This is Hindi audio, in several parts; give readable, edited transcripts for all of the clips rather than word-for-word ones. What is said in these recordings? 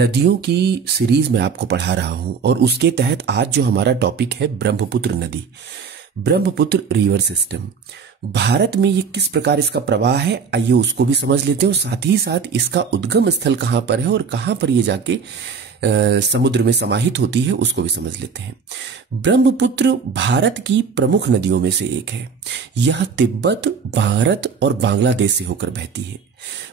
नदियों की सीरीज में आपको पढ़ा रहा हूं और उसके तहत आज जो हमारा टॉपिक है ब्रह्मपुत्र नदी, ब्रह्मपुत्र रिवर सिस्टम। भारत में ये किस प्रकार इसका प्रवाह है, आइए उसको भी समझ लेते हैं और साथ ही साथ इसका उद्गम स्थल कहां पर है और कहां पर ये जाके समुद्र में समाहित होती है उसको भी समझ लेते हैं। ब्रह्मपुत्र भारत की प्रमुख नदियों में से एक है। यह तिब्बत, भारत और बांग्लादेश से होकर बहती है।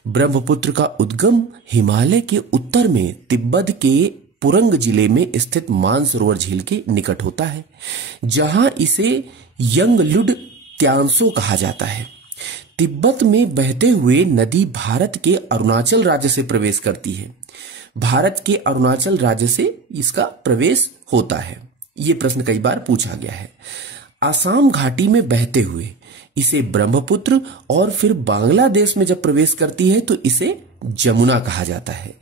ब्रह्मपुत्र का उद्गम हिमालय के उत्तर में तिब्बत के पुरंग जिले में स्थित मानसरोवर झील के निकट होता है, जहां इसे यंगलुड त्यांसो कहा जाता है। तिब्बत में बहते हुए नदी भारत के अरुणाचल राज्य से प्रवेश करती है। भारत के अरुणाचल राज्य से इसका प्रवेश होता है। यह प्रश्न कई बार पूछा गया है। आसाम घाटी में बहते हुए इसे ब्रह्मपुत्र और फिर बांग्लादेश में जब प्रवेश करती है तो इसे जमुना कहा जाता है।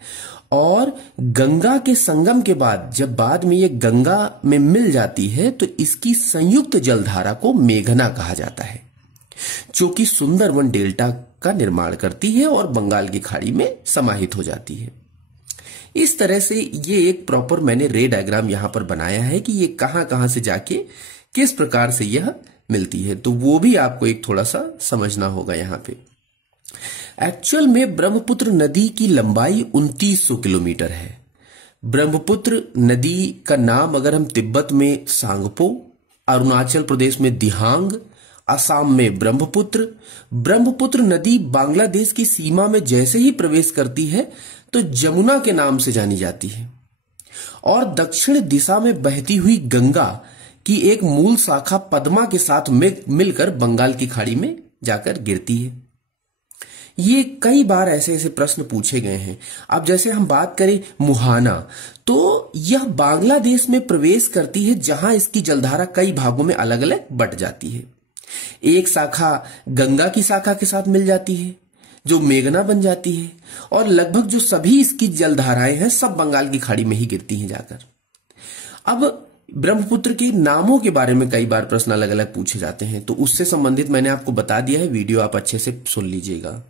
और गंगा के संगम के बाद जब बाद में ये गंगा में मिल जाती है तो इसकी संयुक्त जलधारा को मेघना कहा जाता है, जो कि सुंदरवन डेल्टा का निर्माण करती है और बंगाल की खाड़ी में समाहित हो जाती है। इस तरह से ये एक प्रॉपर मैंने रे डायग्राम यहां पर बनाया है कि ये कहां कहां से जाके किस प्रकार से यह मिलती है, तो वो भी आपको एक थोड़ा सा समझना होगा यहां पे। एक्चुअल में ब्रह्मपुत्र नदी की लंबाई 2900 किलोमीटर है। ब्रह्मपुत्र नदी का नाम अगर हम तिब्बत में सांगपो, अरुणाचल प्रदेश में दिहांग, असम में ब्रह्मपुत्र, ब्रह्मपुत्र नदी बांग्लादेश की सीमा में जैसे ही प्रवेश करती है तो जमुना के नाम से जानी जाती है और दक्षिण दिशा में बहती हुई गंगा की एक मूल शाखा पद्मा के साथ मिलकर बंगाल की खाड़ी में जाकर गिरती है। ये कई बार ऐसे ऐसे प्रश्न पूछे गए हैं। अब जैसे हम बात करें मुहाना, तो यह बांग्लादेश में प्रवेश करती है जहां इसकी जलधारा कई भागों में अलग अलग बट जाती है। एक शाखा गंगा की शाखा के साथ मिल जाती है जो मेघना बन जाती है और लगभग जो सभी इसकी जलधाराएं हैं सब बंगाल की खाड़ी में ही गिरती हैं जाकर। अब ब्रह्मपुत्र के नामों के बारे में कई बार प्रश्न अलग अलग पूछे जाते हैं, तो उससे संबंधित मैंने आपको बता दिया है, वीडियो आप अच्छे से सुन लीजिएगा।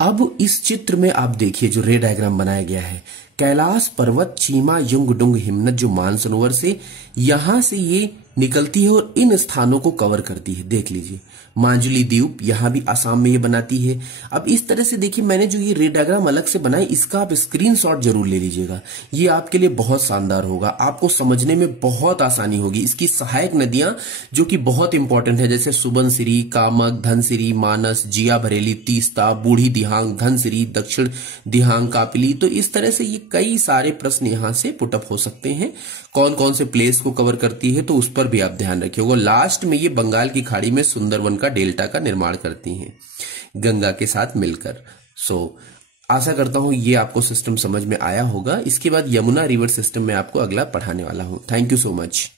अब इस चित्र में आप देखिए जो रे डायग्राम बनाया गया है, कैलाश पर्वत, चीमा, युंगडुंग, हिमनद जो मानसरोवर से यहां से ये निकलती है और इन स्थानों को कवर करती है। देख लीजिए मांजुली द्वीप यहां भी आसाम में ये बनाती है। अब इस तरह से देखिए मैंने जो ये रे डायग्राम अलग से बनाई, इसका आप स्क्रीनशॉट जरूर ले लीजिएगा। ये आपके लिए बहुत शानदार होगा, आपको समझने में बहुत आसानी होगी। इसकी सहायक नदियां जो कि बहुत इंपॉर्टेंट है, जैसे सुबनसिरी, कामक, धनसिरी, मानस, जिया भरेली, तीस्ता, बूढ़ी दिहांग, धनसिरी, दक्षिण दिहांग, कापिली। तो इस तरह से ये कई सारे प्रश्न यहां से पुटअप हो सकते हैं। कौन कौन से प्लेस को कवर करती है तो उस पर भी आप ध्यान रखिएगा। लास्ट में ये बंगाल की खाड़ी में सुंदरवन का डेल्टा का निर्माण करती हैं गंगा के साथ मिलकर। आशा करता हूं ये आपको सिस्टम समझ में आया होगा। इसके बाद यमुना रिवर सिस्टम में आपको अगला पढ़ाने वाला हूं। Thank you so much.